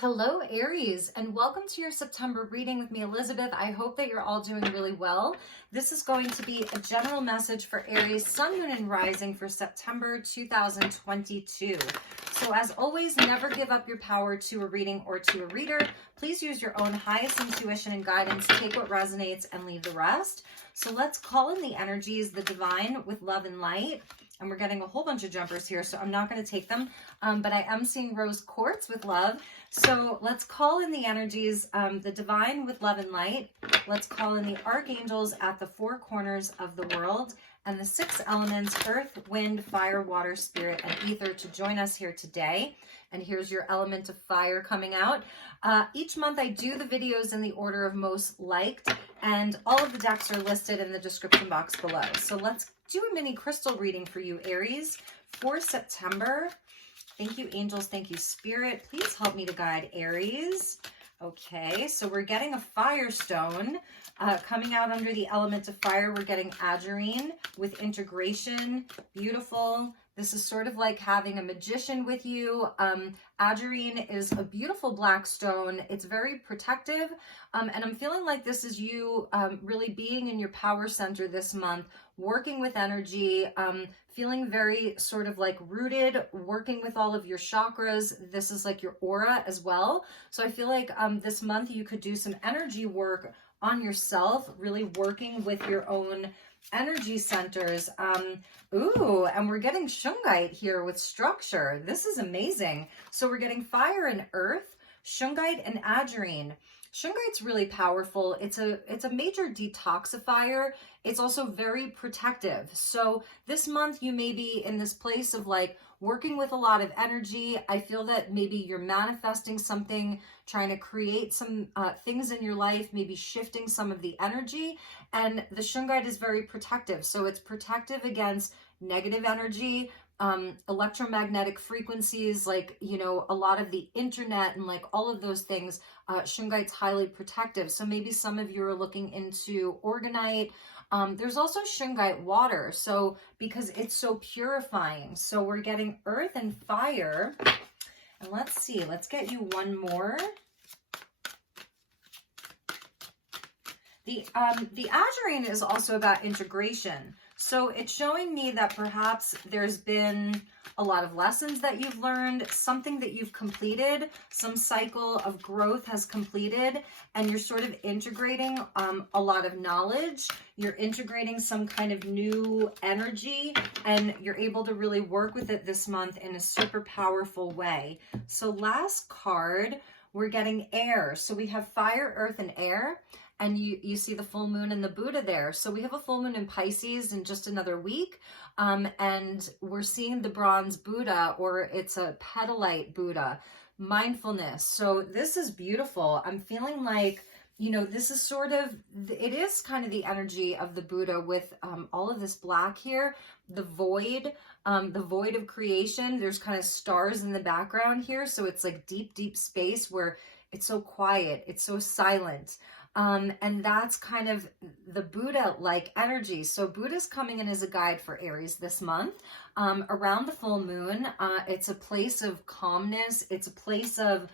Hello, Aries, and welcome to your September reading with me, Elizabeth. I hope that you're all doing really well. This is going to be a general message for Aries, Sun, Moon, and Rising for September 2022. So as always, never give up your power to a reading or to a reader. Please use your own highest intuition and guidance. Take what resonates and leave the rest. So let's call in the energies, the divine with love and light. And we're getting a whole bunch of jumpers here, so I'm not going to take them. But I am seeing rose quartz with love. So let's call in the energies, the divine with love and light. Let's call in the archangels at the four corners of the world and the six elements, earth, wind, fire, water, spirit, and ether to join us here today. And here's your element of fire coming out. Each month I do the videos in the order of most liked, and all of the decks are listed in the description box below. So let's do a mini crystal reading for you, Aries, for September. Thank you, angels. Thank you, spirit. Please help me to guide Aries. Okay, so we're getting a firestone coming out under the element of fire. We're getting Ashain with integration. Beautiful. This is sort of like having a magician with you. Ashain is a beautiful black stone. It's very protective. And I'm feeling like this is you really being in your power center this month, working with energy, feeling very sort of like rooted, working with all of your chakras. This is like your aura as well. So I feel like this month you could do some energy work on yourself, really working with your own energy centers. Ooh, and we're getting shungite here with structure. This is amazing. So we're getting fire and earth, shungite and Ashain. Shungite's really powerful. It's a major detoxifier. It's also very protective. So this month you may be in this place of like working with a lot of energy. I feel that maybe you're manifesting something, trying to create some things in your life, maybe shifting some of the energy. And the shungite is very protective. So it's protective against negative energy, electromagnetic frequencies, like, you know, a lot of the internet and like all of those things. Shungite's highly protective. So maybe some of you are looking into orgonite. There's also shungite water, so because it's so purifying. So we're getting earth and fire. And let's see, let's get you one more. The Ashain is also about integration. So it's showing me that perhaps there's been a lot of lessons that you've learned, something that you've completed, some cycle of growth has completed, and you're sort of integrating a lot of knowledge. You're integrating some kind of new energy, and you're able to really work with it this month in a super powerful way. So last card, we're getting air. So we have fire, earth, and air. And you see the full moon and the Buddha there. So we have a full moon in Pisces in just another week. And we're seeing the bronze Buddha, or it's a pedalite Buddha, mindfulness. So this is beautiful. I'm feeling like, you know, this is sort of, it is kind of the energy of the Buddha with all of this black here, the void of creation. There's kind of stars in the background here. So it's like deep, deep space where it's so quiet. It's so silent. And that's kind of the Buddha-like energy. So Buddha's coming in as a guide for Aries this month. Around the full moon, it's a place of calmness. It's a place of,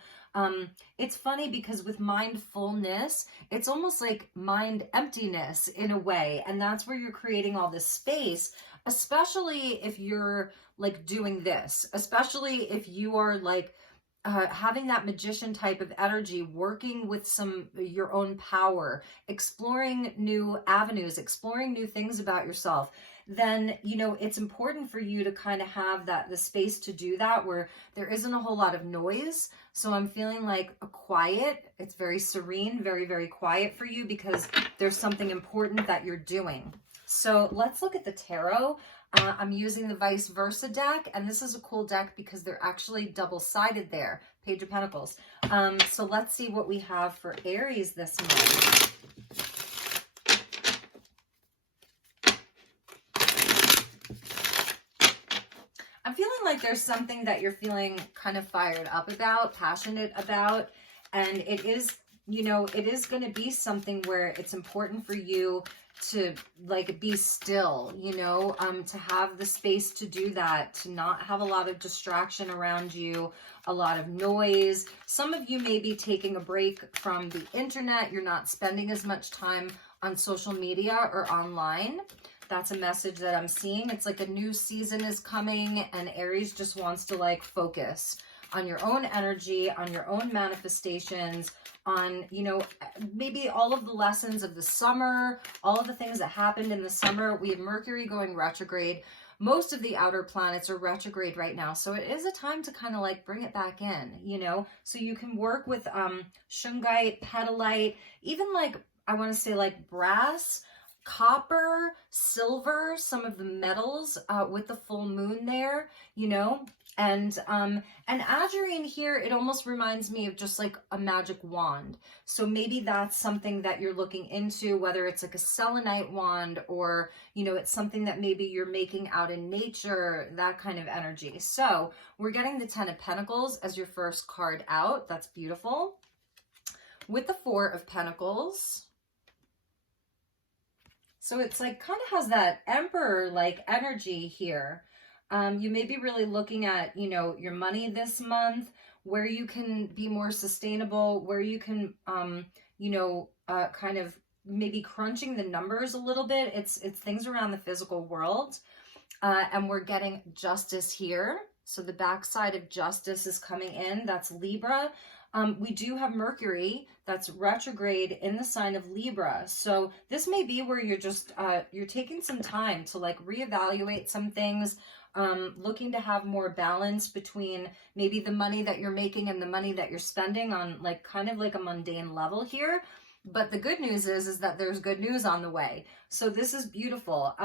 it's funny because with mindfulness, it's almost like mind emptiness in a way. And that's where you're creating all this space, especially if you're like doing this, especially if you are like, having that magician type of energy, working with your own power, exploring new avenues, exploring new things about yourself, then, you know, it's important for you to kind of have the space to do that where there isn't a whole lot of noise. So I'm feeling like a quiet, it's very serene, very, very quiet for you because there's something important that you're doing. So let's look at the tarot. I'm using the vice versa deck, and this is a cool deck because they're actually double-sided there, Page of Pentacles. So let's see what we have for Aries this month. I'm feeling like there's something that you're feeling kind of fired up about, passionate about, and it is, you know, it is going to be something where it's important for you like be still, you know, to have the space to do that, to not have a lot of distraction around you, a lot of noise. Some of you may be taking a break from the internet. You're not spending as much time on social media or online. That's a message that I'm seeing. It's like a new season is coming, and Aries just wants to like focus on your own energy, on your own manifestations, on, you know, maybe all of the lessons of the summer, all of the things that happened in the summer. We have Mercury going retrograde. Most of the outer planets are retrograde right now. So it is a time to kind of like bring it back in, you know, so you can work with shungite, petalite, even like, I want to say like brass, copper, silver, some of the metals with the full moon there, you know. And Adrian here, it almost reminds me of just like a magic wand. So maybe that's something that you're looking into, whether it's like a selenite wand, or, you know, it's something that maybe you're making out in nature, that kind of energy. So we're getting the 10 of Pentacles as your first card out. That's beautiful. With the 4 of Pentacles. So it's like kind of has that Emperor like energy here. You may be really looking at, you know, your money this month, where you can be more sustainable, where you can, you know, kind of maybe crunching the numbers a little bit. It's things around the physical world. And we're getting Justice here. So the backside of Justice is coming in. That's Libra. We do have Mercury that's retrograde in the sign of Libra. So this may be where you're just, you're taking some time to like reevaluate some things, looking to have more balance between maybe the money that you're making and the money that you're spending on like kind of like a mundane level here. But the good news is that there's good news on the way. So this is beautiful.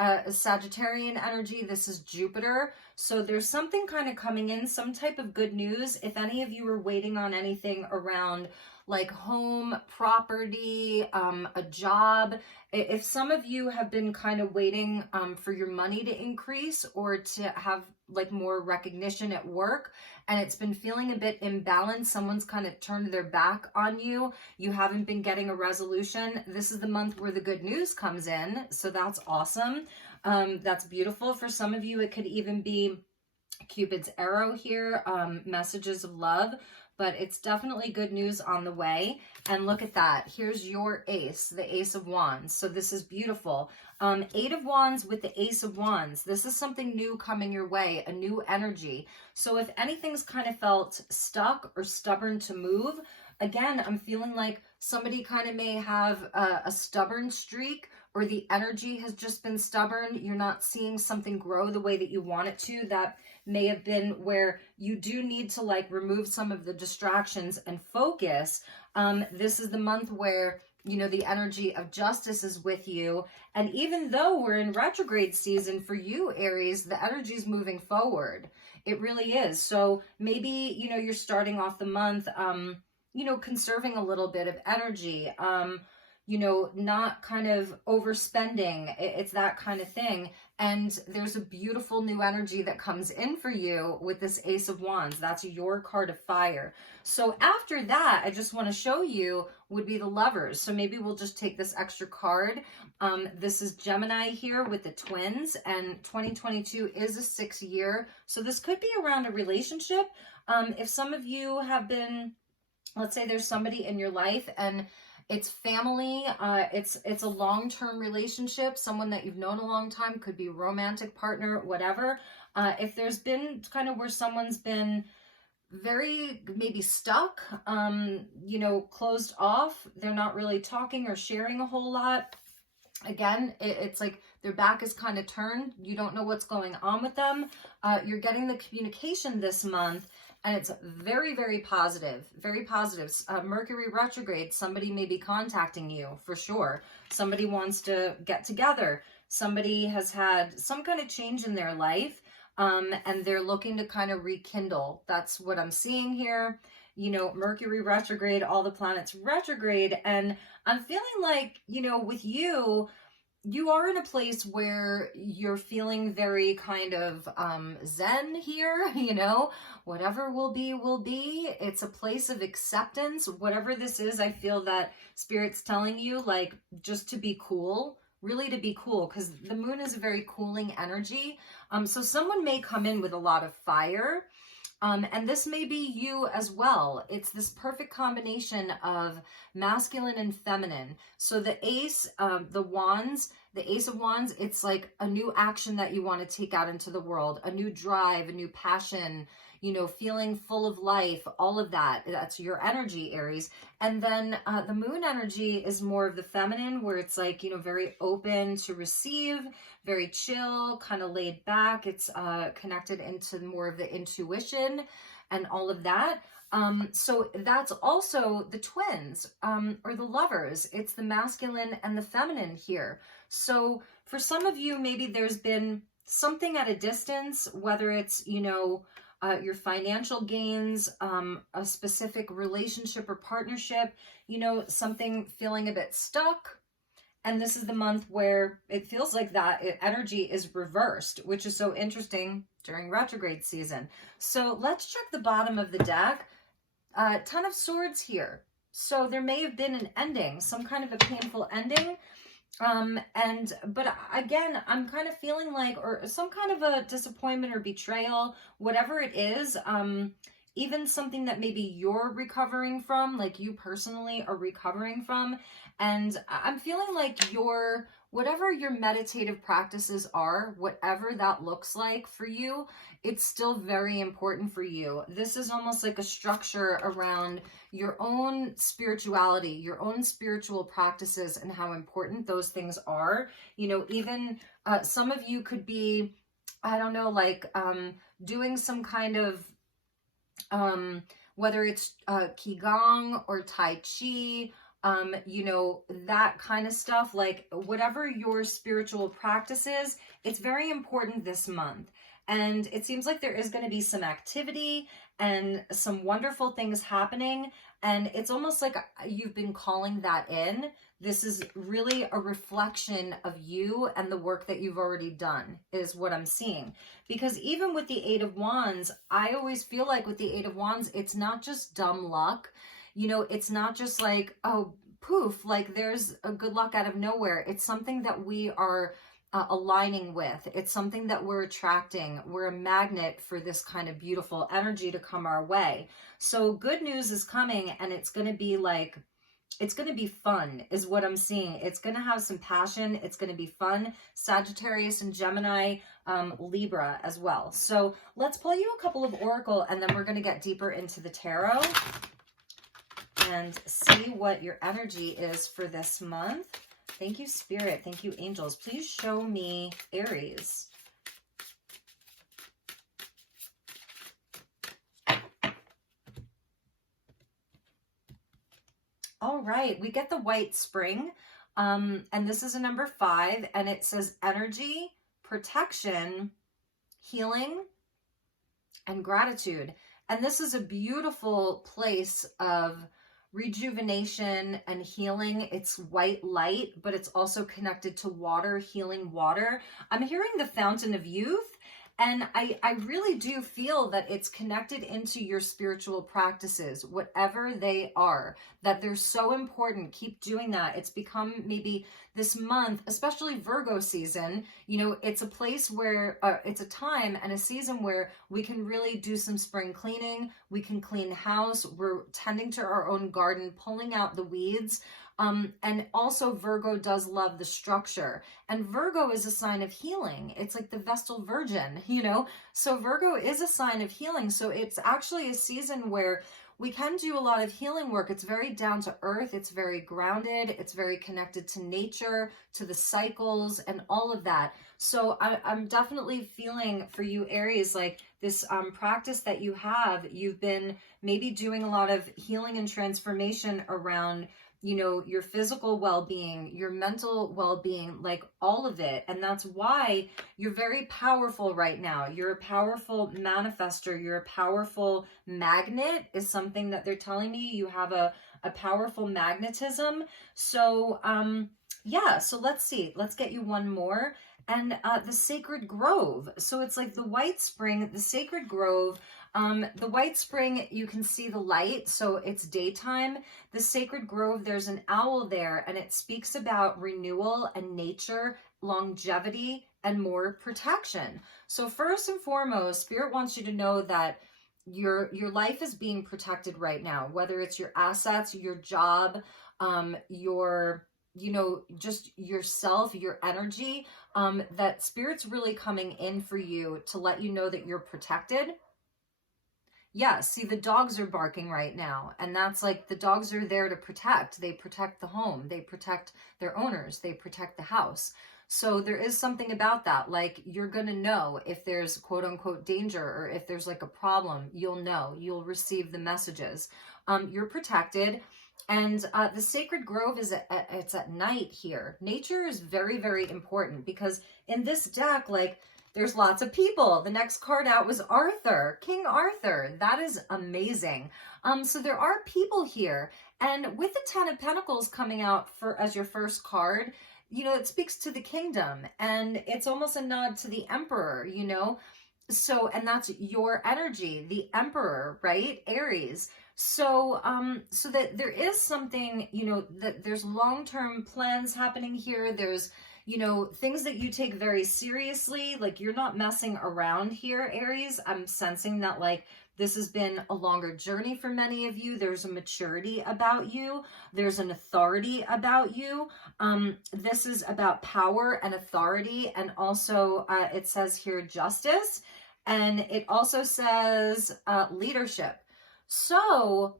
Sagittarian energy, this is Jupiter. So there's something kind of coming in, some type of good news. If any of you are waiting on anything around like home, property, a job, if some of you have been kind of waiting for your money to increase or to have like more recognition at work, and it's been feeling a bit imbalanced, someone's kind of turned their back on you, you haven't been getting a resolution, this is the month where the good news comes in. So that's awesome. That's beautiful. For some of you, it could even be Cupid's arrow here, messages of love. But it's definitely good news on the way. And look at that. Here's your ace, the Ace of Wands. So this is beautiful. 8 of Wands with the Ace of Wands. This is something new coming your way, a new energy. So if anything's kind of felt stuck or stubborn to move, again, I'm feeling like somebody kind of may have a stubborn streak, or the energy has just been stubborn. You're not seeing something grow the way that you want it to. That may have been where you do need to like remove some of the distractions and focus. This is the month where, you know, the energy of Justice is with you. And even though we're in retrograde season for you, Aries, the energy is moving forward. It really is. So maybe, you know, you're starting off the month, you know, conserving a little bit of energy, you know, not kind of overspending. It's that kind of thing. And there's a beautiful new energy that comes in for you with this Ace of Wands. That's your card of fire. So after that, I just want to show you would be the Lovers. So maybe we'll just take this extra card. This is Gemini here with the twins, and 2022 is a 6th year. So this could be around a relationship. If some of you have been, let's say there's somebody in your life and it's family, it's a long-term relationship, someone that you've known a long time, could be a romantic partner, whatever. If there's been kind of where someone's been very maybe stuck, you know, closed off, they're not really talking or sharing a whole lot. Again, it's like their back is kind of turned. You don't know what's going on with them. You're getting the communication this month, and it's very, very positive, very positive. Mercury retrograde, somebody may be contacting you for sure. Somebody wants to get together. Somebody has had some kind of change in their life, and they're looking to kind of rekindle. That's what I'm seeing here. You know, Mercury retrograde, all the planets retrograde. And I'm feeling like, you know, with you, you are in a place where you're feeling very kind of zen here, you know, whatever will be, will be. It's a place of acceptance. Whatever this is, I feel that Spirit's telling you, like, just to be cool, really to be cool, because the moon is a very cooling energy. So someone may come in with a lot of fire. And this may be you as well. It's this perfect combination of masculine and feminine. So the ace, the ace of wands, it's like a new action that you want to take out into the world, a new drive, a new passion, you know, feeling full of life, all of that. That's your energy, Aries. And then the moon energy is more of the feminine, where it's like, you know, very open to receive, very chill, kind of laid back. It's connected into more of the intuition and all of that. So that's also the twins, or the lovers. It's the masculine and the feminine here. So for some of you, maybe there's been something at a distance, whether it's, you know, your financial gains, a specific relationship or partnership, you know, something feeling a bit stuck. And this is the month where it feels like that energy is reversed, which is so interesting during retrograde season. So let's check the bottom of the deck. Ton of Swords here. So there may have been an ending, some kind of a painful ending. But again, I'm kind of feeling like, or some kind of a disappointment or betrayal, whatever it is, even something that maybe you're recovering from, like you personally are recovering from. And I'm feeling like whatever your meditative practices are, whatever that looks like for you, it's still very important for you. This is almost like a structure around your own spirituality, your own spiritual practices, and how important those things are. You know, even some of you could be, I don't know, like doing some kind of, whether it's Qigong or Tai Chi, you know, that kind of stuff, like whatever your spiritual practice is, it's very important this month. And it seems like there is going to be some activity and some wonderful things happening. And it's almost like you've been calling that in. This is really a reflection of you and the work that you've already done, is what I'm seeing. Because even with the Eight of Wands, I always feel like with the Eight of Wands, it's not just dumb luck. You know, it's not just like, oh, poof, like there's a good luck out of nowhere. It's something that we are aligning with. It's something that we're attracting. We're a magnet for this kind of beautiful energy to come our way. So good news is coming, and it's going to be like, it's going to be fun is what I'm seeing. It's going to have some passion. It's going to be fun. Sagittarius and Gemini, Libra as well. So let's pull you a couple of Oracle, and then we're going to get deeper into the tarot and see what your energy is for this month. Thank you, Spirit. Thank you, angels. Please show me Aries. All right, we get the White Spring, and this is a number 5, and it says energy, protection, healing, and gratitude. And this is a beautiful place of rejuvenation and healing. It's white light, but it's also connected to water, healing water. I'm hearing the fountain of youth, and I really do feel that it's connected into your spiritual practices, whatever they are, that they're so important. Keep doing that. It's become maybe this month, especially Virgo season, you know, it's a place where it's a time and a season where we can really do some spring cleaning. We can clean house. We're tending to our own garden, pulling out the weeds. And also Virgo does love the structure, and Virgo is a sign of healing. It's like the Vestal Virgin, you know, so Virgo is a sign of healing. So it's actually a season where we can do a lot of healing work. It's very down to earth. It's very grounded. It's very connected to nature, to the cycles and all of that. So I'm definitely feeling for you, Aries, like this practice that you have, you've been maybe doing a lot of healing and transformation around, you know, your physical well-being, your mental well-being, like all of it. And that's why you're very powerful right now. You're a powerful manifester. You're a powerful magnet is something that they're telling me. You have a powerful magnetism. So Yeah, so let's see. Let's get you one more. And the Sacred Grove. So it's like the White Spring, the Sacred Grove. The White Spring, you can see the light, so it's daytime. The Sacred Grove, there's an owl there, and it speaks about renewal and nature, longevity, and more protection. So first and foremost, Spirit wants you to know that your life is being protected right now, whether it's your assets, your job, your just yourself, your energy, that Spirit's really coming in for you to let you know that you're protected. Yeah, see, the dogs are barking right now, and that's like the dogs are there to protect. They protect the home, they protect their owners, they protect the house. So there is something about that. Like, you're gonna know if there's quote unquote danger, or if there's like a problem. You'll know, you'll receive the messages. You're protected. And the Sacred Grove is it's at night here. Nature is very, very important, because in this deck, like, there's lots of people. The next card out was Arthur, King Arthur. That is amazing. So there are people here. And with the Ten of Pentacles coming out as your first card, it speaks to the kingdom, and it's almost a nod to the emperor, So, and that's your energy, the emperor, right? Aries. So, so that there is something, that there's long-term plans happening here. There's, things that you take very seriously. Like, you're not messing around here, Aries. I'm sensing that, like, this has been a longer journey for many of you. There's a maturity about you. There's an authority about you. This is about power and authority. And also, it says here justice. And it also says leadership. So,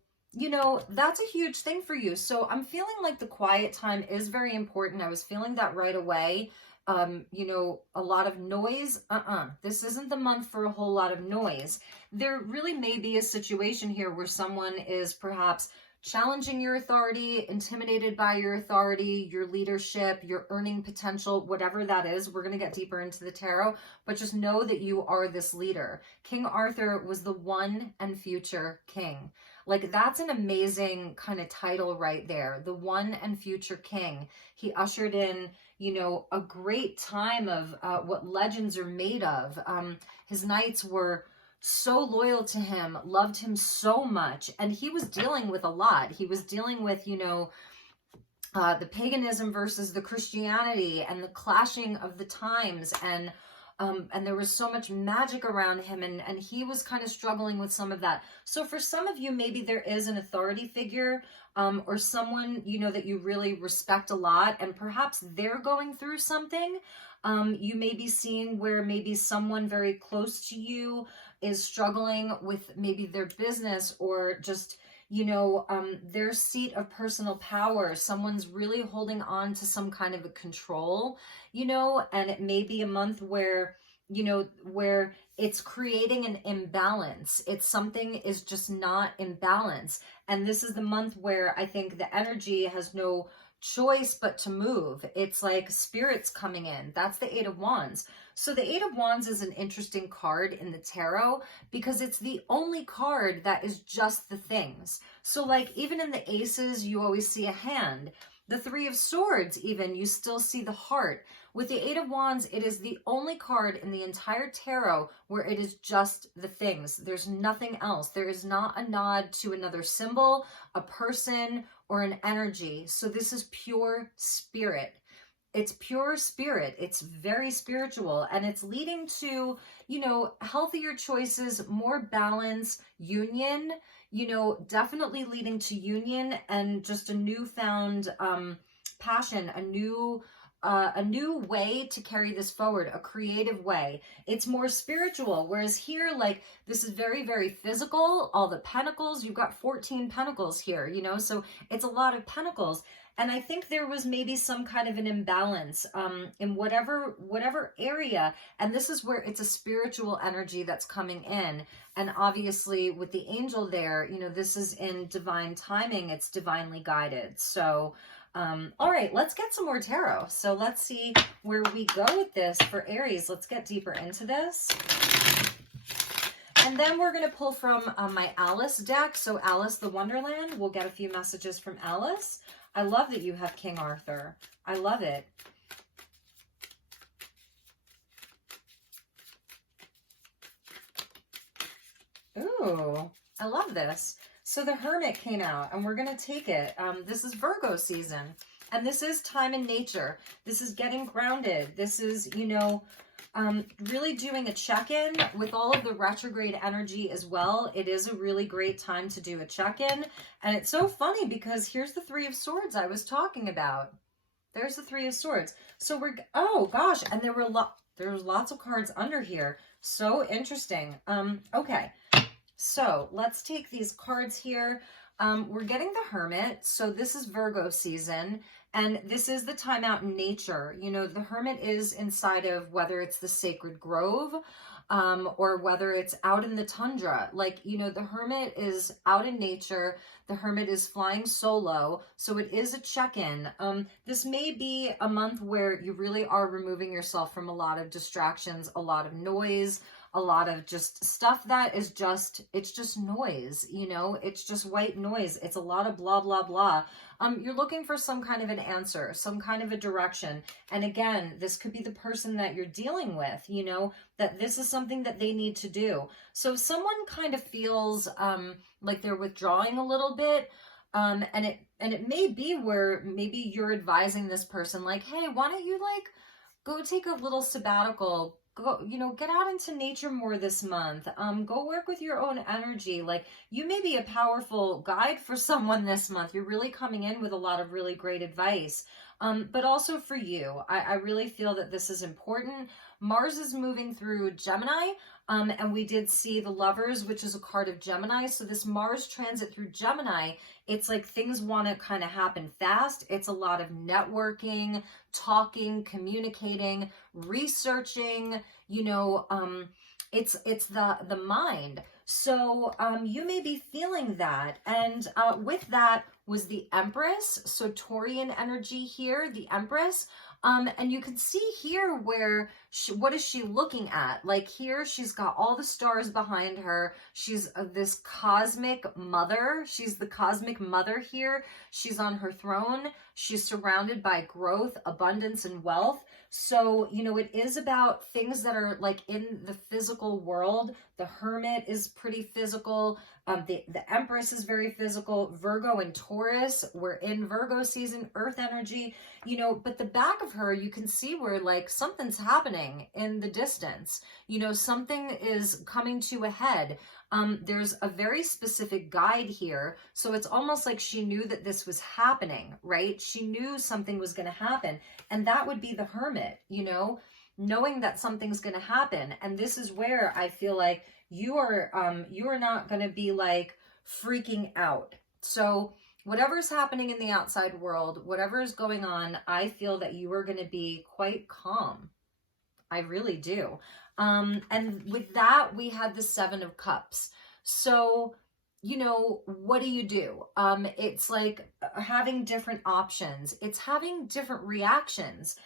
that's a huge thing for you. So I'm feeling like the quiet time is very important. I was feeling that right away. A lot of noise. This isn't the month for a whole lot of noise. There really may be a situation here where someone is perhaps challenging your authority, intimidated by your authority, your leadership, your earning potential, whatever that is. We're going to get deeper into the tarot, but just know that you are this leader. King Arthur was the one and future king. Like, that's an amazing kind of title right there. The one and future king. He ushered in, a great time of what legends are made of. His knights were so loyal to him, loved him so much, and he was dealing with a lot. He was dealing with, the paganism versus the Christianity, and the clashing of the times, and there was so much magic around him, and he was kind of struggling with some of that. So for some of you, maybe there is an authority figure, or someone, that you really respect a lot, and perhaps they're going through something. You may be seeing where maybe someone very close to you is struggling with maybe their business, or just, their seat of personal power. Someone's really holding on to some kind of a control, and it may be a month where, where it's creating an imbalance. It's something is just not in balance. And this is the month where I think the energy has no choice but to move. It's like Spirit's coming in. That's the Eight of Wands. So the Eight of Wands is an interesting card in the tarot, because it's the only card that is just the things. So like, even in the aces, you always see a hand. The Three of Swords, even, you still see the heart. With the Eight of Wands, it is the only card in the entire tarot where it is just the things. There's nothing else. There is not a nod to another symbol, a person, or an energy. So this is pure spirit. It's pure spirit. It's very spiritual, and it's leading to, healthier choices, more balance, union, definitely leading to union, and just a newfound passion, a new way to carry this forward, a creative way. It's more spiritual, whereas here, like, this is very, very physical. All the pentacles, you've got 14 pentacles here, so it's a lot of pentacles. And I think there was maybe some kind of an imbalance in whatever area. And this is where it's a spiritual energy that's coming in. And obviously with the angel there, this is in divine timing. It's divinely guided. So, all right, let's get some more tarot. So let's see where we go with this for Aries. Let's get deeper into this. And then we're going to pull from my Alice deck. So Alice, the Wonderland, we'll get a few messages from Alice. I love that you have King Arthur. I love it. Ooh, I love this. So the Hermit came out, and we're going to take it. This is Virgo season, and this is time in nature. This is getting grounded. This is, you know, really doing a check-in with all of the retrograde energy as well. It is a really great time to do a check-in. And it's so funny because here's the Three of Swords I was talking about. There's the Three of Swords. So we're, oh gosh, and there was lots of cards under here. So interesting. Okay. So let's take these cards here. We're getting the Hermit. So this is Virgo season, and this is the time out in nature. You know, the Hermit is inside of, whether it's the sacred grove, or whether it's out in the tundra. Like, you know, the Hermit is out in nature. The Hermit is flying solo. So it is a check-in. This may be a month where you really are removing yourself from a lot of distractions, a lot of noise, a lot of just stuff that is just, it's just noise, you know, it's just white noise. It's a lot of blah, blah, blah. You're looking for some kind of an answer, some kind of a direction. And again, this could be the person that you're dealing with, you know, that this is something that they need to do. So if someone kind of feels like they're withdrawing a little bit, and it may be where maybe you're advising this person, like, hey, why don't you like go take a little sabbatical, go, you know, get out into nature more this month. Go work with your own energy. Like, you may be a powerful guide for someone this month. You're really coming in with a lot of really great advice. But also for you, I really feel that this is important. Mars is moving through Gemini, and we did see the Lovers, which is a card of Gemini. So this Mars transit through Gemini, it's like things want to kind of happen fast. It's a lot of networking, talking, communicating, researching, you know, it's the mind. So you may be feeling that. And with that was the Empress. So Taurian energy here, the Empress. And you can see here where, what is she looking at? Like here, she's got all the stars behind her. She's this cosmic mother. She's the cosmic mother here. She's on her throne. She's surrounded by growth, abundance, and wealth. So, you know, it is about things that are like in the physical world. The Hermit is pretty physical. The Empress is very physical. Virgo and Taurus, we're in Virgo season, earth energy, you know, but the back of her, you can see where like something's happening in the distance. You know, something is coming to a head. There's a very specific guide here. So it's almost like she knew that this was happening, right? She knew something was going to happen. And that would be the Hermit, you know, knowing that something's going to happen. And this is where I feel like you are not going to be like freaking out. So whatever's happening in the outside world, whatever is going on, I feel that you are going to be quite calm. I really do. And with that, we had the Seven of Cups. So, you know, what do? It's like having different options. It's having different reactions,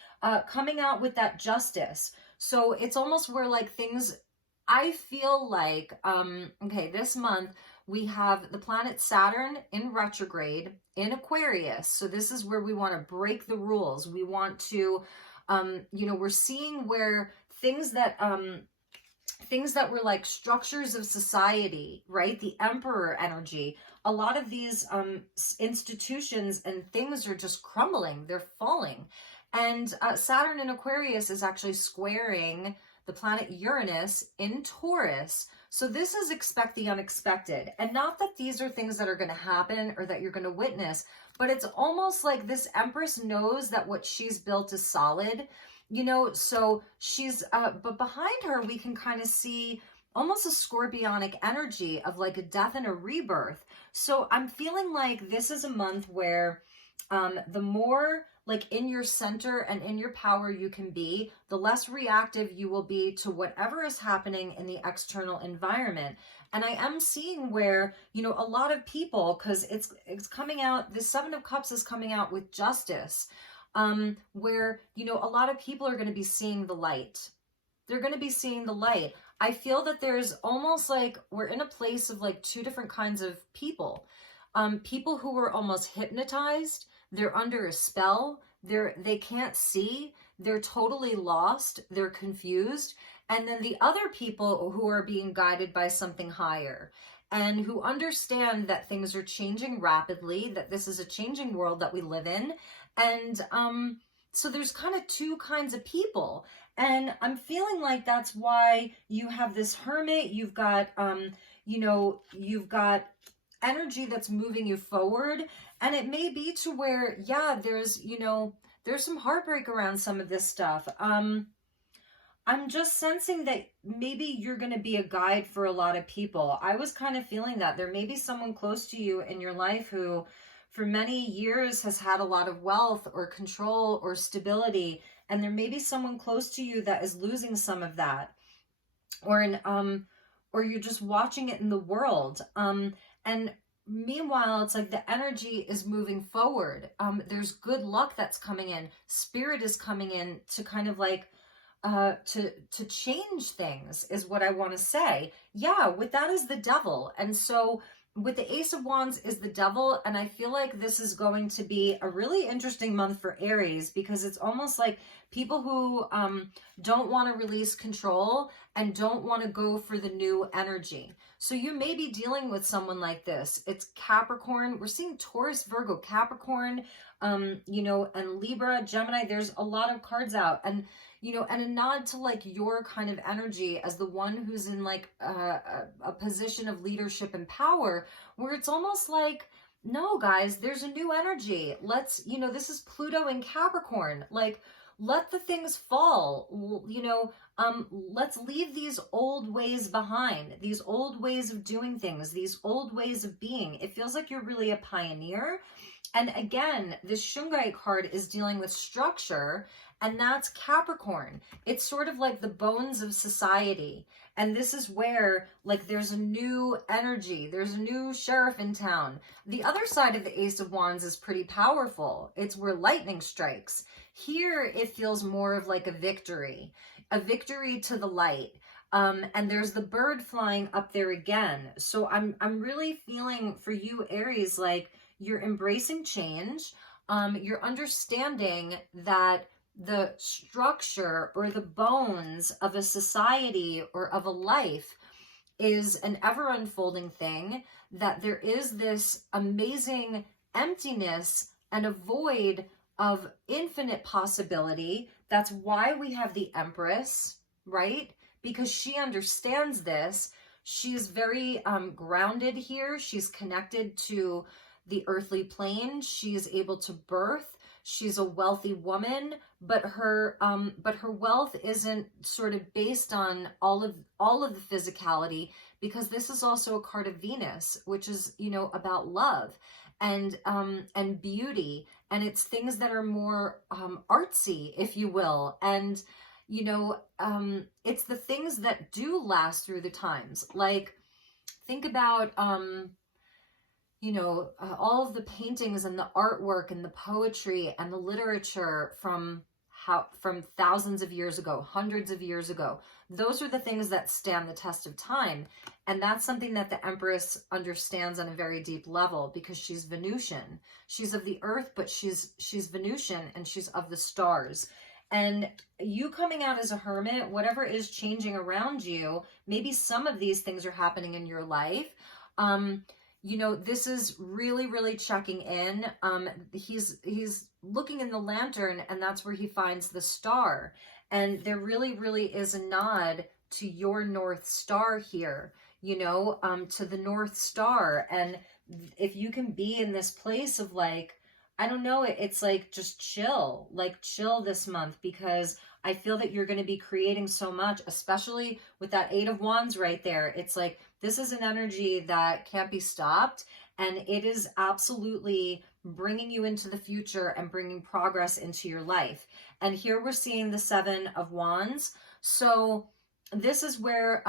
coming out with that Justice. So it's almost where like things, I feel like, okay, this month we have the planet Saturn in retrograde in Aquarius. So this is where we want to break the rules. We want to, you know, we're seeing where things that were like structures of society, right? The Emperor energy, a lot of these institutions and things are just crumbling. They're falling. And Saturn in Aquarius is actually squaring the planet Uranus in Taurus. So this is expect the unexpected. And not that these are things that are going to happen or that you're going to witness, but it's almost like this Empress knows that what she's built is solid, you know, so she's, but behind her, we can kind of see almost a scorpionic energy of like a death and a rebirth. So I'm feeling like this is a month where the more like in your center and in your power you can be, the less reactive you will be to whatever is happening in the external environment. And I am seeing where, you know, a lot of people, because it's coming out, the Seven of Cups is coming out with Justice, where, you know, a lot of people are going to be seeing the light. They're going to be seeing the light. I feel that there's almost like we're in a place of like two different kinds of people. People who were almost hypnotized, they're under a spell, they can't see, they're totally lost, they're confused. And then the other people who are being guided by something higher and who understand that things are changing rapidly, that this is a changing world that we live in. And so there's kind of two kinds of people. And I'm feeling like that's why you have this Hermit. You've got, you've got energy that's moving you forward. And it may be to where, yeah, there's some heartbreak around some of this stuff. I'm just sensing that maybe you're going to be a guide for a lot of people. I was kind of feeling that there may be someone close to you in your life who for many years has had a lot of wealth or control or stability. And there may be someone close to you that is losing some of that, or you're just watching it in the world. And meanwhile, it's like the energy is moving forward. There's good luck that's coming in. Spirit is coming in to kind of like, to change things is what I want to say. Yeah, with that is the devil. And so with the Ace of Wands is the devil. And I feel like this is going to be a really interesting month for Aries, because it's almost like people who don't want to release control and don't want to go for the new energy. So you may be dealing with someone like this. It's Capricorn. We're seeing Taurus, Virgo, Capricorn, and Libra, Gemini. There's a lot of cards out. And and a nod to like your kind of energy as the one who's in like a position of leadership and power, where it's almost like, no, guys, there's a new energy. Let's, this is Pluto in Capricorn. Like, let the things fall. Let's leave these old ways behind, these old ways of doing things, these old ways of being. It feels like you're really a pioneer. And again, this Shungite card is dealing with structure, and that's Capricorn. It's sort of like the bones of society. And this is where, like, there's a new energy. There's a new sheriff in town. The other side of the Ace of Wands is pretty powerful. It's where lightning strikes. Here, it feels more of like a victory to the light. And there's the bird flying up there again. So I'm really feeling for you, Aries, like, you're embracing change. You're understanding that the structure or the bones of a society or of a life is an ever unfolding thing, that there is this amazing emptiness and a void of infinite possibility. That's why we have the Empress, right? Because she understands this. She's very grounded here. She's connected to the earthly plane. She's able to birth. She's a wealthy woman, but her wealth isn't sort of based on all of the physicality, because this is also a card of Venus, which is, about love and beauty, and it's things that are more artsy, if you will, and it's the things that do last through the times. Like, think about all of the paintings and the artwork and the poetry and the literature from thousands of years ago, hundreds of years ago. Those are the things that stand the test of time. And that's something that the Empress understands on a very deep level, because she's Venusian. She's of the earth, but she's Venusian, and she's of the stars. And you coming out as a hermit, whatever is changing around you, maybe some of these things are happening in your life. This is really, really checking in. He's looking in the lantern, and that's where he finds the star. And there really, really is a nod to your North Star here, to the North Star. And if you can be in this place of like, I don't know, it's like just chill this month, because I feel that you're going to be creating so much, especially with that Eight of Wands right there. It's like, this is an energy that can't be stopped, and it is absolutely bringing you into the future and bringing progress into your life. And here we're seeing the Seven of Wands. So this is where,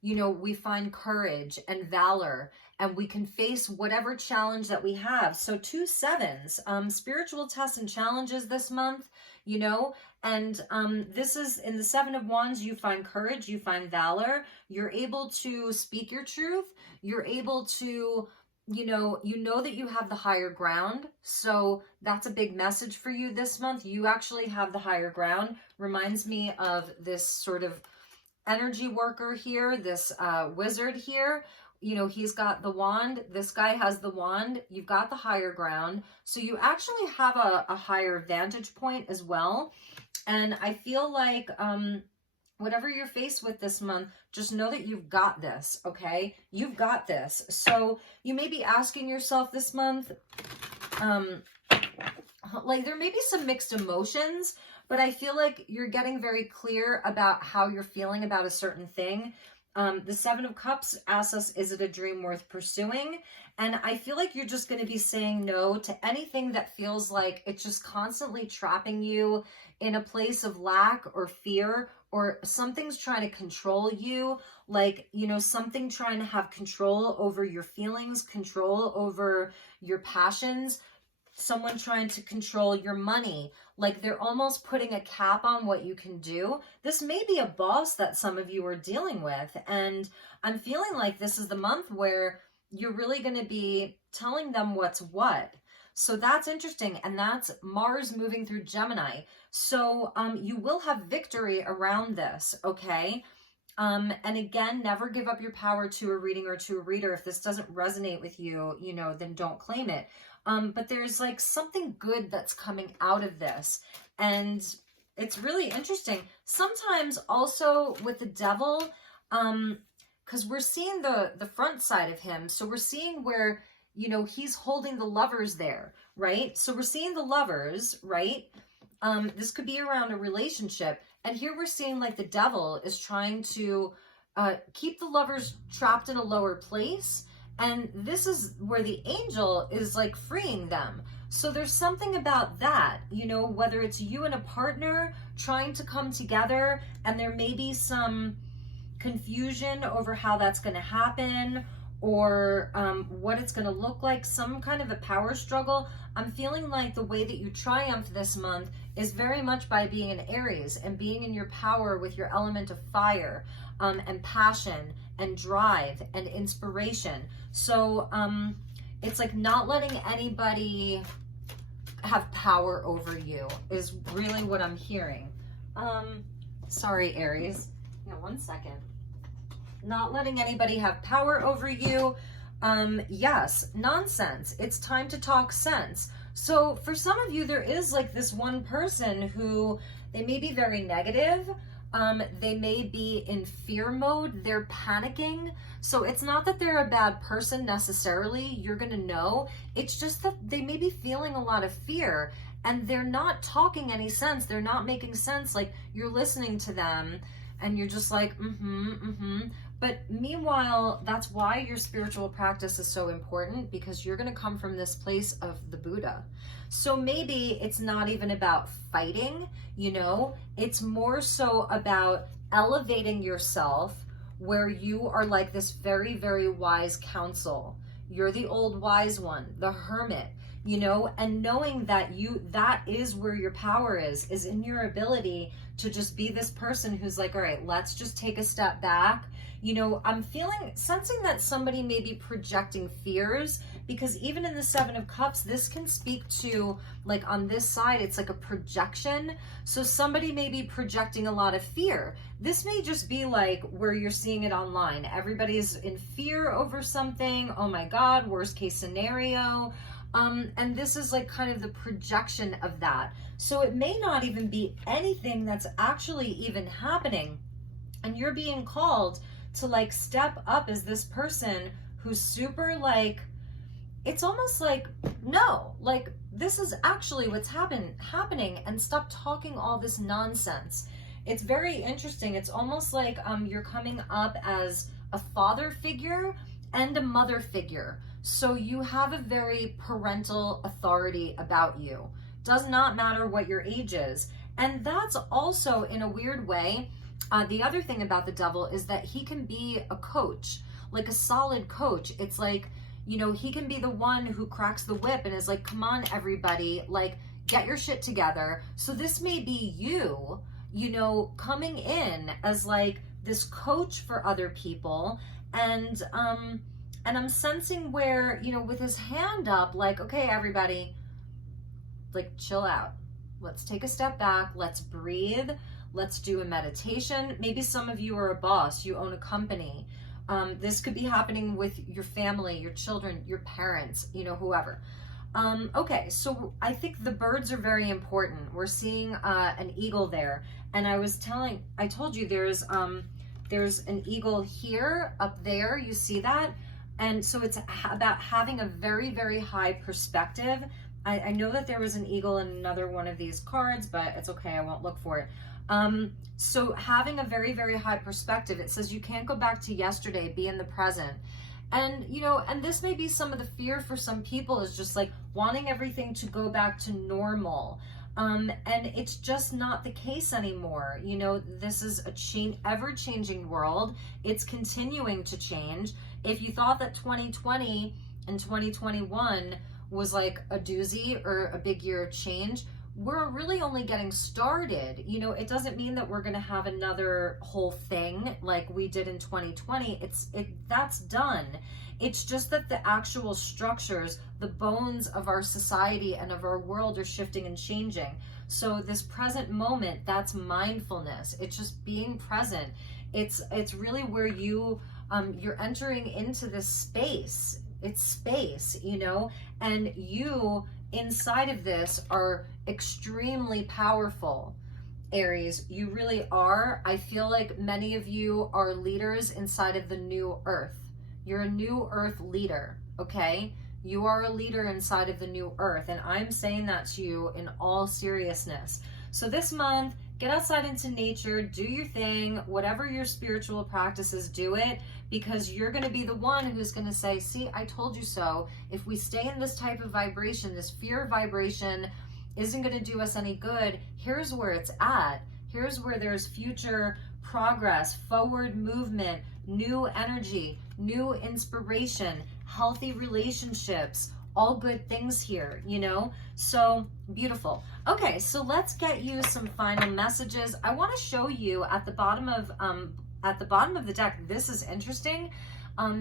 we find courage and valor, and we can face whatever challenge that we have. So 2 sevens, spiritual tests and challenges this month, and this is in the Seven of Wands. You find courage, you find valor, you're able to speak your truth, you're able to you know that you have the higher ground. So that's a big message for you this month. You actually have the higher ground. Reminds me of this sort of energy worker here, this wizard here. You know, he's got the wand. This guy has the wand. You've got the higher ground. So you actually have a higher vantage point as well. And I feel like whatever you're faced with this month, just know that you've got this, okay? You've got this. So you may be asking yourself this month, like there may be some mixed emotions, but I feel like you're getting very clear about how you're feeling about a certain thing. The Seven of Cups asks us, is it a dream worth pursuing? And I feel like you're just going to be saying no to anything that feels like it's just constantly trapping you in a place of lack or fear, or something's trying to control you, like, you know, something trying to have control over your feelings, control over your passions, someone trying to control your money. Like they're almost putting a cap on what you can do. This may be a boss that some of you are dealing with. And I'm feeling like this is the month where you're really going to be telling them what's what. So that's interesting. And that's Mars moving through Gemini. So you will have victory around this, okay? And again, never give up your power to a reading or to a reader. If this doesn't resonate with you, you know, then don't claim it. But there's like something good that's coming out of this. And it's really interesting. Sometimes also with the devil, because we're seeing the front side of him. So we're seeing where, you know, he's holding the lovers there, right? So we're seeing the lovers, right? This could be around a relationship. And here we're seeing like the devil is trying to keep the lovers trapped in a lower place. And this is where the angel is like freeing them. So there's something about that, you know, whether it's you and a partner trying to come together, and there may be some confusion over how that's going to happen, or what it's going to look like, some kind of a power struggle. I'm feeling like the way that you triumph this month is very much by being an Aries and being in your power with your element of fire, and passion and drive and inspiration. So it's like not letting anybody have power over you is really what I'm hearing. Sorry, Aries. Yeah, 1 second. Not letting anybody have power over you. Yes, nonsense. It's time to talk sense. So for some of you, there is like this one person who, they may be very negative. They may be in fear mode. They're panicking. So it's not that they're a bad person necessarily. You're going to know. It's just that they may be feeling a lot of fear, and they're not talking any sense. They're not making sense. Like you're listening to them and you're just like, But meanwhile, that's why your spiritual practice is so important, because you're going to come from this place of the Buddha. So maybe it's not even about fighting, you know, it's more so about elevating yourself where you are like this very, very wise counsel. You're the old wise one, the hermit, you know, and knowing that that is where your power is in your ability to just be this person who's like, all right, let's just take a step back. You know, I'm sensing that somebody may be projecting fears, because even in the Seven of Cups, this can speak to, like on this side, it's like a projection. So somebody may be projecting a lot of fear. This may just be like where you're seeing it online. Everybody's in fear over something. Oh my God, worst case scenario. And this is like kind of the projection of that. So it may not even be anything that's actually even happening. And you're being called to like step up as this person who's super like, it's almost like, no, like this is actually what's happening, and stop talking all this nonsense. It's very interesting. It's almost like you're coming up as a father figure and a mother figure. So you have a very parental authority about you. Does not matter what your age is. And that's also, in a weird way, the other thing about the devil is that he can be a coach, like a solid coach. It's like, you know, he can be the one who cracks the whip and is like, come on, everybody, like, get your shit together. So this may be you, you know, coming in as like this coach for other people. And And I'm sensing where, you know, with his hand up, like, okay, everybody, like, chill out. Let's take a step back. Let's breathe. Let's do a meditation. Maybe some of you are a boss. You own a company. This could be happening with your family, your children, your parents, you know, whoever. Okay, so I think the birds are very important. We're seeing an eagle there. And I told you there's an eagle here, up there, you see that? And so it's about having a very, very high perspective. I know that there was an eagle in another one of these cards, but it's okay, I won't look for it. So having a very, very high perspective, it says you can't go back to yesterday, be in the present. And, you know, and this may be some of the fear for some people, is just like wanting everything to go back to normal. And it's just not the case anymore. You know, this is a ever-changing world. It's continuing to change. If you thought that 2020 and 2021 was like a doozy or a big year of change, we're really only getting started. You know, it doesn't mean that we're going to have another whole thing like we did in 2020. That's done. It's just that the actual structures, the bones of our society and of our world are shifting and changing. So this present moment, that's mindfulness. It's just being present. It's really where you're entering into this space. It's space, you know, and you inside of this are extremely powerful. Aries, you really are. I feel like many of you are leaders inside of the new earth. You're a new earth leader, okay? You are a leader inside of the new earth, and I'm saying that to you in all seriousness. So this month, get outside into nature, do your thing, whatever your spiritual practices, do it, because you're going to be the one who's going to say, see, I told you so. If we stay in this type of vibration, this fear vibration isn't going to do us any good. Here's where it's at. Here's where there's future progress, forward movement, new energy, new inspiration, healthy relationships, all good things here, you know? So beautiful. Okay, so let's get you some final messages. I want to show you at the bottom of the deck, this is interesting,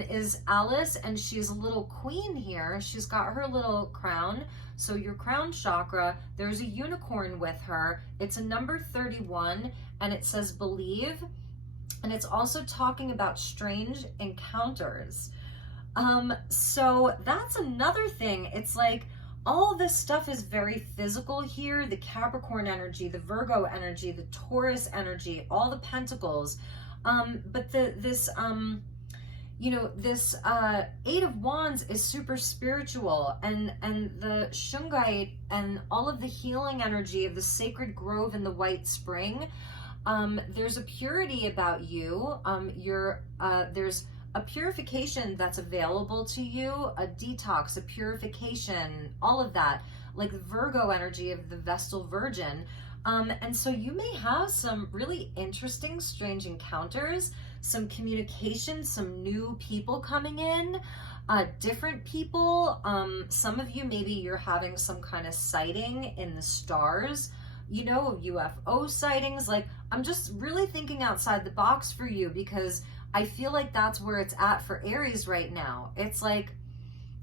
is Alice, and she's a little queen here. She's got her little crown. So your crown chakra, there's a unicorn with her. It's a number 31, and it says believe. And it's also talking about strange encounters. So that's another thing. It's like all this stuff is very physical here. The Capricorn energy, the Virgo energy, the Taurus energy, all the pentacles. But this Eight of Wands is super spiritual, and the Shungite and all of the healing energy of the sacred grove in the white spring. There's a purity about you. There's a purification that's available to you, a detox, a purification, all of that, like the Virgo energy of the Vestal Virgin. And so you may have some really interesting, strange encounters, some communication, some new people coming in, different people. Some of you, maybe you're having some kind of sighting in the stars, you know, UFO sightings. Like, I'm just really thinking outside the box for you, because I feel like that's where it's at for Aries right now. It's like,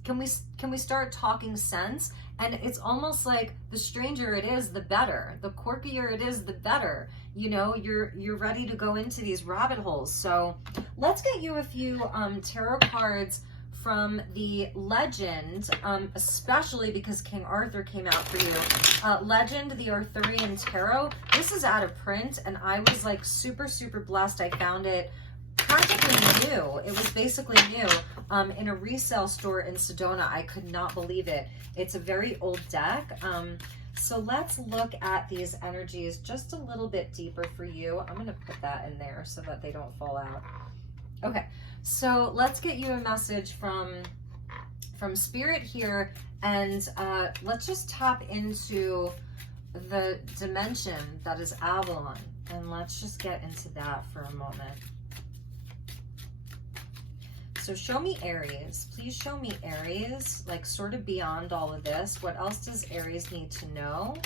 can we start talking sense? And it's almost like the stranger it is, the better. The quirkier it is, the better. You know, you're ready to go into these rabbit holes. So let's get you a few tarot cards from the Legend, especially because King Arthur came out for you. Legend, the Arthurian Tarot. This is out of print, and I was like super, super blessed. I found it practically new. It was basically new in a resale store in Sedona. I could not believe it. It's a very old deck. So let's look at these energies just a little bit deeper for you. I'm going to put that in there so that they don't fall out. Okay, so let's get you a message from Spirit here, and let's just tap into the dimension that is Avalon, and let's just get into that for a moment. So show me Aries. Please show me Aries, like sort of beyond all of this. What else does Aries need to know?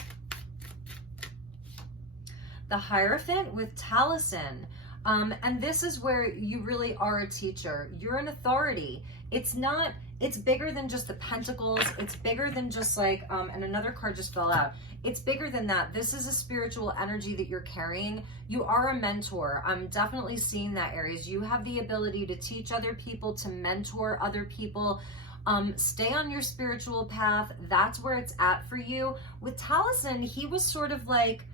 The Hierophant with Taliesin. And this is where you really are a teacher. You're an authority. it's bigger than just the pentacles. It's bigger than just like, and another card just fell out. It's bigger than that. This is a spiritual energy that you're carrying. You are a mentor. I'm definitely seeing that, Aries. You have the ability to teach other people, to mentor other people. Stay on your spiritual path. That's where it's at for you. With Taliesin, he was sort of like,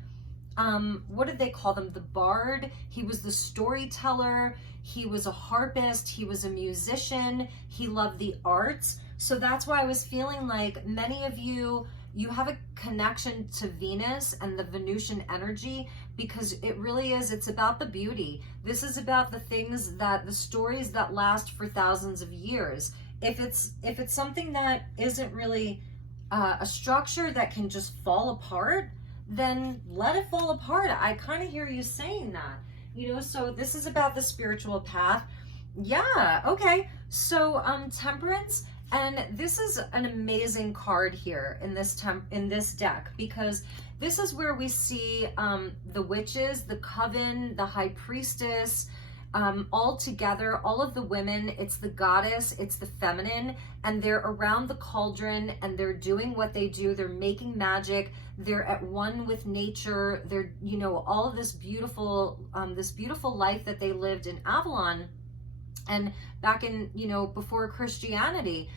what did they call them? The bard. He was the storyteller. He was a harpist. He was a musician. He loved the arts. So that's why I was feeling like many of you, you have a connection to Venus and the Venusian energy, because it really is, it's about the beauty. This is about the things that, the stories that last for thousands of years. If it's something that isn't really a structure that can just fall apart, then let it fall apart. I kind of hear you saying that, you know, so this is about the spiritual path. Yeah, okay. So Temperance, and this is an amazing card here in this deck, because this is where we see the witches, the coven, the high priestess, all together, all of the women. It's the goddess, it's the feminine, and they're around the cauldron and they're doing what they do. They're making magic. They're at one with nature. They're, you know, all of this beautiful life that they lived in Avalon and back in, you know, before Christianity.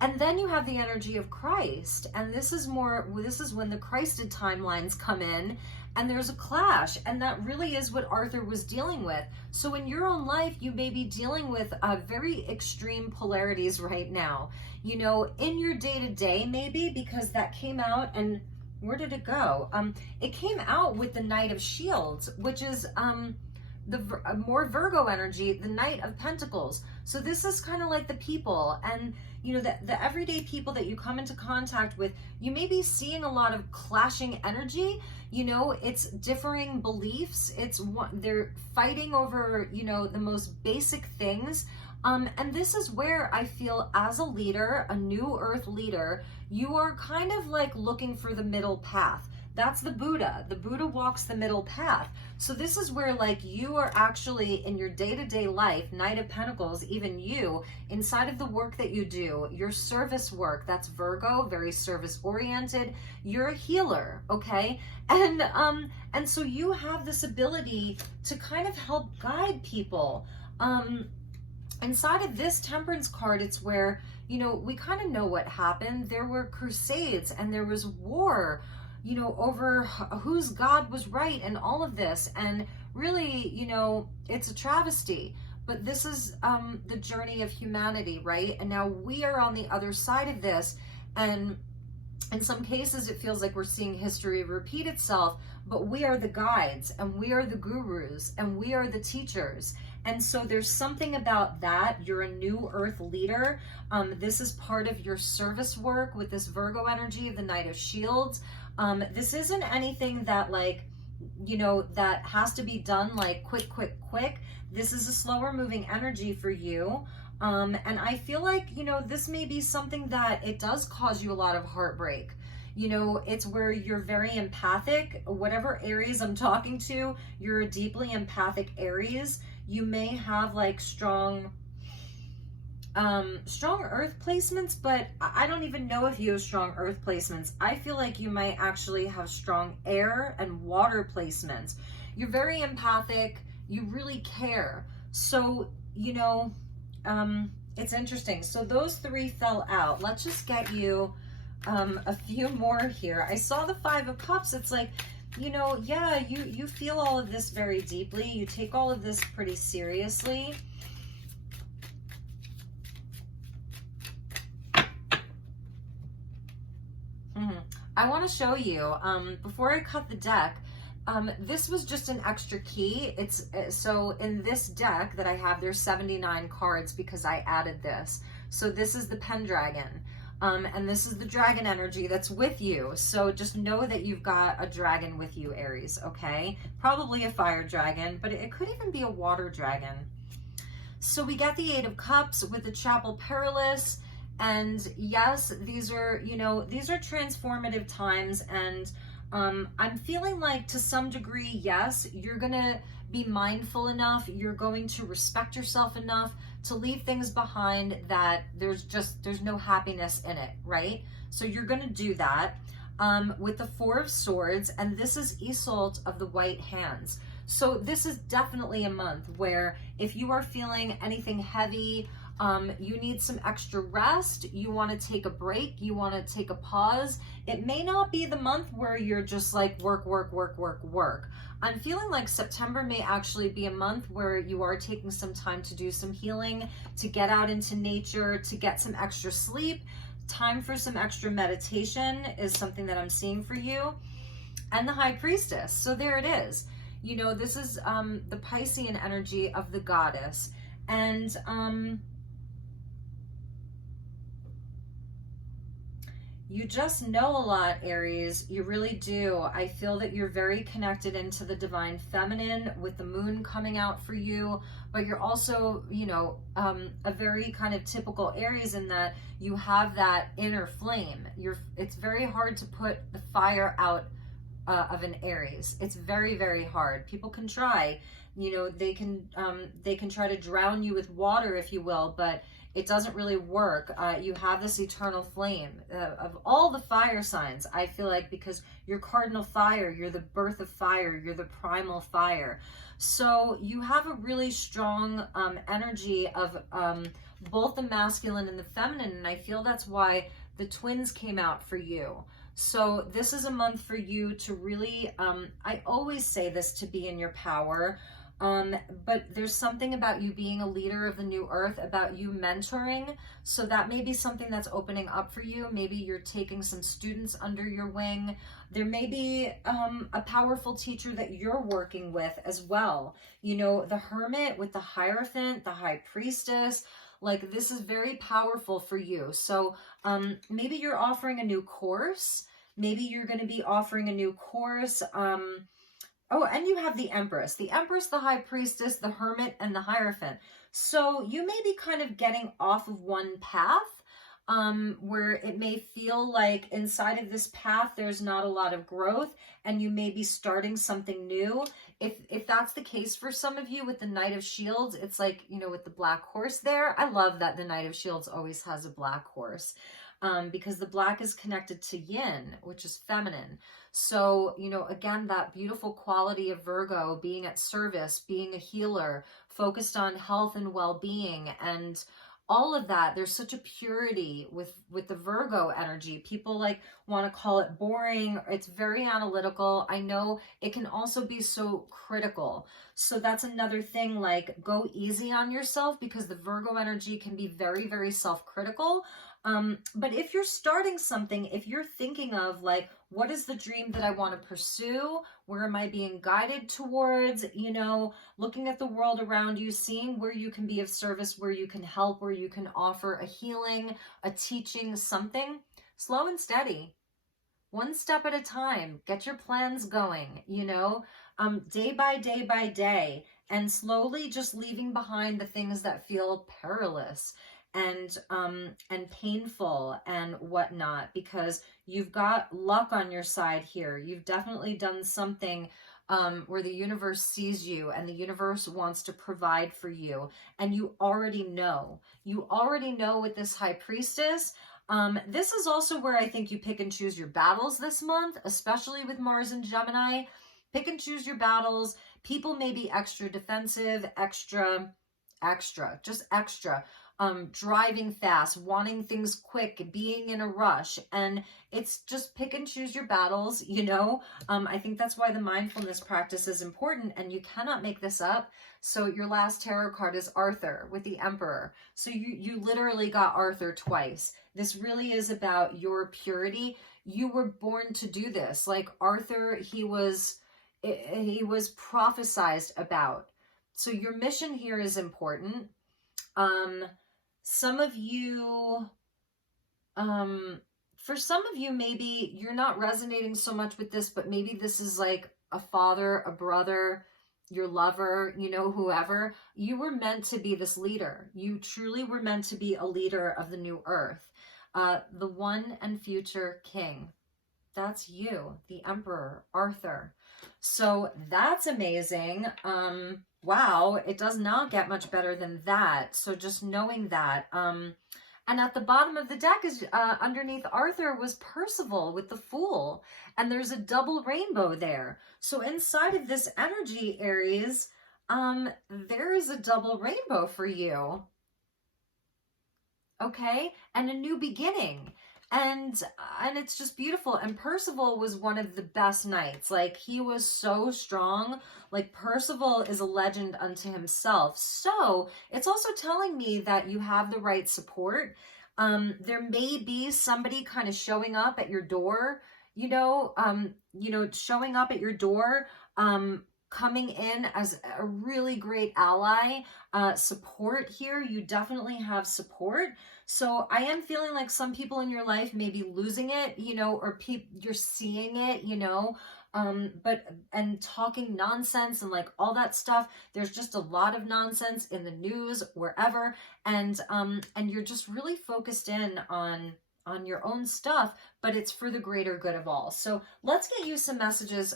And then you have the energy of Christ. And this is when the Christed timelines come in and there's a clash. And that really is what Arthur was dealing with. So in your own life, you may be dealing with very extreme polarities right now. You know, in your day-to-day maybe, because that came out, and where did it go? It came out with the Knight of Shields, which is the more Virgo energy, the Knight of Pentacles. So this is kind of like the people, and you know, the everyday people that you come into contact with, you may be seeing a lot of clashing energy. You know, it's differing beliefs. They're fighting over, you know, the most basic things. And this is where I feel, as a leader, a new earth leader, you are kind of like looking for the middle path. That's the Buddha. The Buddha walks the middle path. So this is where, like, you are actually in your day-to-day life, Knight of Pentacles, even you, inside of the work that you do, your service work, that's Virgo, very service-oriented. You're a healer, okay? And so you have this ability to kind of help guide people. Inside of this Temperance card, it's where, you know, we kind of know what happened. There were crusades and there was war, you know, over whose God was right and all of this. And really, you know, it's a travesty, but this is the journey of humanity, right? And now we are on the other side of this. And in some cases, it feels like we're seeing history repeat itself, but we are the guides and we are the gurus and we are the teachers. And so there's something about that. You're a new earth leader. This is part of your service work with this Virgo energy of the Knight of Shields. This isn't anything that, like, you know, that has to be done like quick. This is a slower moving energy for you. And I feel like, you know, this may be something that it does cause you a lot of heartbreak. You know, it's where you're very empathic. Whatever Aries I'm talking to, you're a deeply empathic Aries. You may have like strong earth placements, but I don't even know if you have strong earth placements. I feel like you might actually have strong air and water placements. You're very empathic. You really care. So, you know, it's interesting. So those three fell out. Let's just get you a few more here. I saw the Five of Cups. It's like, you know, yeah, you feel all of this very deeply. You take all of this pretty seriously. I want to show you, before I cut the deck, this was just an extra key. So in this deck that I have, there's 79 cards because I added this. So this is the Pendragon. And this is the dragon energy that's with you. So just know that you've got a dragon with you, Aries, okay? Probably a fire dragon, but it could even be a water dragon. So we get the Eight of Cups with the Chapel Perilous. And yes, these are, you know, these are transformative times. And I'm feeling like, to some degree, yes, you're going to be mindful enough, you're going to respect yourself enough to leave things behind that there's no happiness in it, right? So you're going to do that with the Four of Swords, and this is Isolde of the White Hands. So this is definitely a month where if you are feeling anything heavy, you need some extra rest, you want to take a break, you want to take a pause. It may not be the month where you're just like work, work, work, work, work. I'm feeling like September may actually be a month where you are taking some time to do some healing, to get out into nature, to get some extra sleep. Time for some extra meditation is something that I'm seeing for you. And the High Priestess. So there it is. You know, this is the Piscean energy of the goddess. And you just know a lot, Aries. You really do. I feel that you're very connected into the divine feminine with the moon coming out for you, but you're also, you know, a very kind of typical Aries in that you have that inner flame. It's very hard to put the fire out of an Aries. It's very, very hard. People can try, you know, they can try to drown you with water, if you will, but it doesn't really work. You have this eternal flame of all the fire signs, I feel like, because you're cardinal fire, you're the birth of fire, you're the primal fire. So you have a really strong energy of both the masculine and the feminine, and I feel that's why the twins came out for you. So this is a month for you to really, I always say this, to be in your power. But there's something about you being a leader of the new earth, about you mentoring. So that may be something that's opening up for you. Maybe you're taking some students under your wing. There may be a powerful teacher that you're working with as well. You know, the Hermit with the Hierophant, the High Priestess, like this is very powerful for you. So maybe you're offering a new course. Maybe you're going to be offering a new course. Oh, and you have the Empress, the High Priestess, the Hermit, and the Hierophant. So you may be kind of getting off of one path where it may feel like inside of this path there's not a lot of growth, and you may be starting something new. If that's the case for some of you with the Knight of Shields, it's like, you know, with the black horse there. I love that the Knight of Shields always has a black horse. Because the black is connected to yin, which is feminine. So, you know, again, that beautiful quality of Virgo, being at service, being a healer, focused on health and well-being, and all of that. There's such a purity with the Virgo energy. People like want to call it boring. It's very analytical. I know it can also be so critical. So that's another thing, like go easy on yourself, because the Virgo energy can be very, very self-critical. But if you're starting something, if you're thinking of like, what is the dream that I want to pursue? Where am I being guided towards? You know, looking at the world around you, seeing where you can be of service, where you can help, where you can offer a healing, a teaching, something. Slow and steady. One step at a time. Get your plans going, you know, day by day by day, and slowly just leaving behind the things that feel perilous and painful and whatnot, because you've got luck on your side here. You've definitely done something where the universe sees you and the universe wants to provide for you. And you already know with this High Priestess. This is also where I think you pick and choose your battles this month, especially with Mars and Gemini. Pick and choose your battles. People may be extra defensive, extra, just extra. Driving fast, wanting things quick, being in a rush, and it's just pick and choose your battles, you know. I think that's why the mindfulness practice is important, and you cannot make this up. So your last tarot card is Arthur with the Emperor. So you literally got Arthur twice. This really is about your purity. You were born to do this. Like Arthur, he was prophesized about. So your mission here is important. Some of you, for some of you, maybe you're not resonating so much with this, but maybe this is like a father, a brother, your lover, you know, whoever. You were meant to be this leader. You truly were meant to be a leader of the new earth, the one and future king. That's you, the Emperor, Arthur. So that's amazing. Wow, it does not get much better than that. So just knowing that. And at the bottom of the deck is underneath Arthur was Percival with the Fool. And there's a double rainbow there. So inside of this energy, Aries, there is a double rainbow for you. Okay? And a new beginning. And it's just beautiful. And Percival was one of the best knights. Like, he was so strong. Like, Percival is a legend unto himself. So it's also telling me that you have the right support. There may be somebody kind of showing up at your door, showing up at your door, coming in as a really great ally, support here. You definitely have support. So I am feeling like some people in your life may be losing it, or you're seeing it, and talking nonsense and like all that stuff. There's just a lot of nonsense in the news, wherever. And you're just really focused in on your own stuff, but it's for the greater good of all. So let's get you some messages,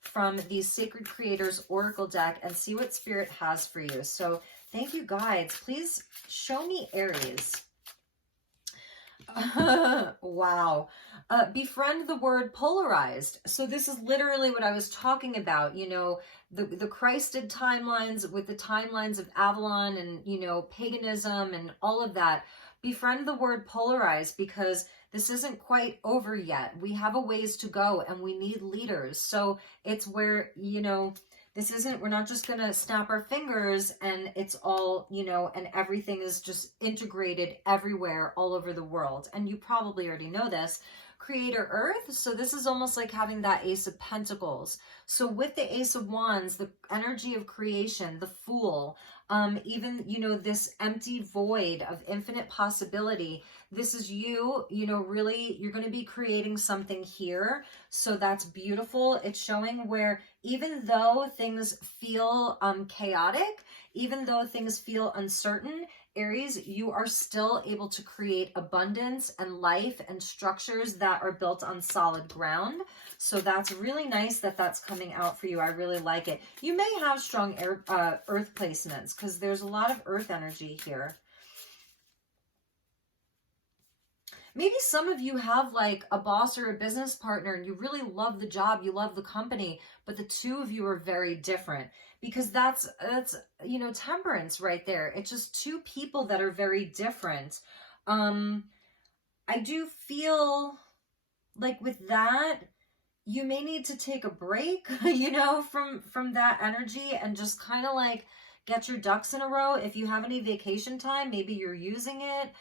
from these Sacred Creators Oracle deck and see what Spirit has for you. So thank you, guides. Please show me Aries. Wow. Befriend the word polarized. So this is literally what I was talking about, the Christed timelines with the timelines of Avalon and, paganism and all of that. Befriend the word polarized, because this isn't quite over yet. We have a ways to go and we need leaders. So it's where, we're not just going to snap our fingers and it's all, and everything is just integrated everywhere all over the world. And you probably already know this. Creator Earth. So this is almost like having that Ace of Pentacles. So with the Ace of Wands, the energy of creation, the Fool, even, this empty void of infinite possibility. This is you, really, you're going to be creating something here. So that's beautiful. It's showing where even though things feel chaotic, even though things feel uncertain, Aries, you are still able to create abundance and life and structures that are built on solid ground. So that's really nice that that's coming out for you. I really like it. You may have strong earth placements because there's a lot of earth energy here. Maybe some of you have like a boss or a business partner and you really love the job, you love the company, but the two of you are very different, because that's Temperance right there. It's just two people that are very different. I do feel like with that, you may need to take a break, from that energy and just kind of like get your ducks in a row. If you have any vacation time, maybe you're using it.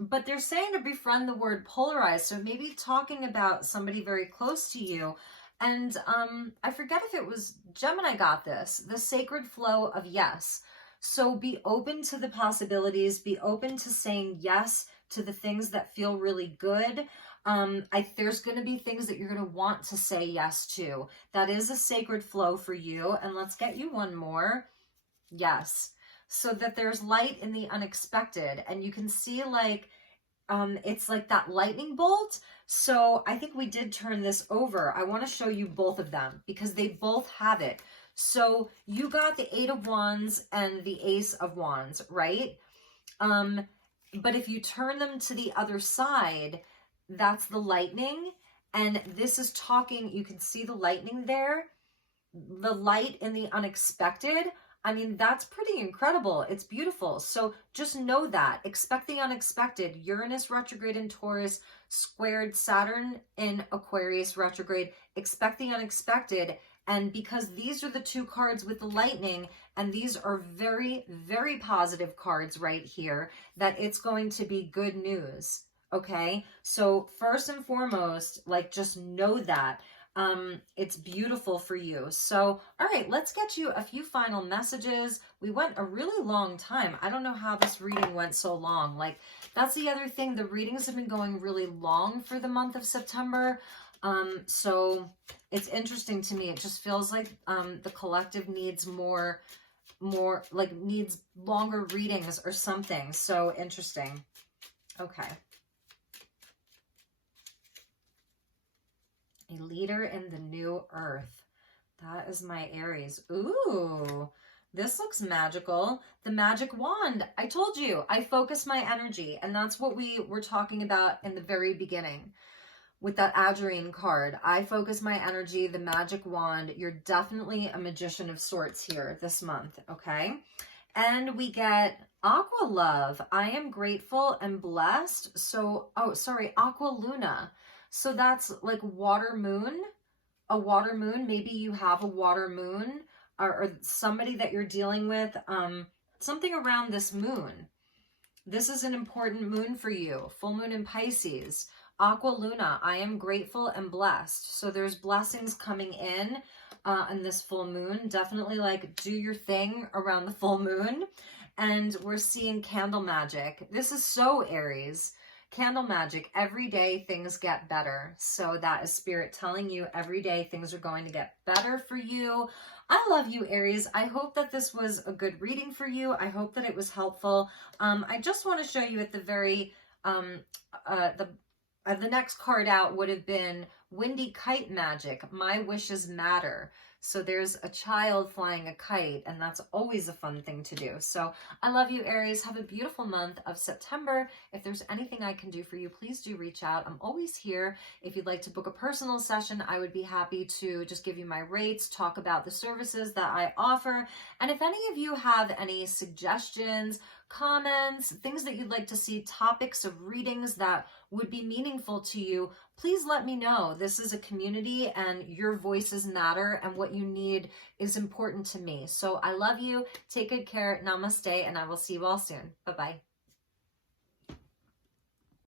But they're saying to befriend the word polarized. So maybe talking about somebody very close to you. And I forget if it was Gemini got this, the sacred flow of yes. So be open to the possibilities, be open to saying yes to the things that feel really good. There's going to be things that you're going to want to say yes to. That is a sacred flow for you. And let's get you one more. Yes. So that there's light in the unexpected, and you can see like, it's like that lightning bolt. So I think we did turn this over. I want to show you both of them because they both have it. So you got the 8 of Wands and the Ace of Wands, right? But if you turn them to the other side, that's the lightning. And this is talking, you can see the lightning there, the light in the unexpected. I mean, that's pretty incredible. It's beautiful. So just know that. Expect the unexpected. Uranus retrograde in Taurus, squared Saturn in Aquarius retrograde. Expect the unexpected. And because these are the two cards with the lightning, and these are very, very positive cards right here, that it's going to be good news. Okay? So first and foremost, like, just know that. It's beautiful for you. So, all right, let's get you a few final messages. We went a really long time. I don't know how this reading went so long. Like, that's the other thing. The readings have been going really long for the month of September. So it's interesting to me. It just feels like, the collective needs more, like needs longer readings or something. So interesting. Okay. A leader in the new earth. That is my Aries. Ooh, this looks magical. The magic wand. I told you, I focus my energy. And that's what we were talking about in the very beginning with that Adrian card. I focus my energy, the magic wand. You're definitely a magician of sorts here this month, okay? And we get Aqua Love. I am grateful and blessed. So, oh, sorry, Aqua Luna. So that's like water moon, a water moon. Maybe you have a water moon or somebody that you're dealing with, something around this moon. This is an important moon for you. Full moon in Pisces. Aqua Luna, I am grateful and blessed. So there's blessings coming in this full moon. Definitely like do your thing around the full moon. And we're seeing candle magic. This is so Aries. Candle magic, every day things get better. So that is Spirit telling you every day things are going to get better for you. I love you, Aries. I hope that this was a good reading for you. I hope that it was helpful. I just want to show you at the very, the next card out would have been Windy Kite Magic. My wishes matter. So there's a child flying a kite, and that's always a fun thing to do. So I love you, Aries. Have a beautiful month of September. If there's anything I can do for you, please do reach out. I'm always here. If you'd like to book a personal session, I would be happy to just give you my rates, talk about the services that I offer. And if any of you have any suggestions, comments, things that you'd like to see, topics of readings that would be meaningful to you, please let me know. This is a community and your voices matter, and what you need is important to me. So I love you. Take good care. Namaste, and I will see you all soon. Bye-bye.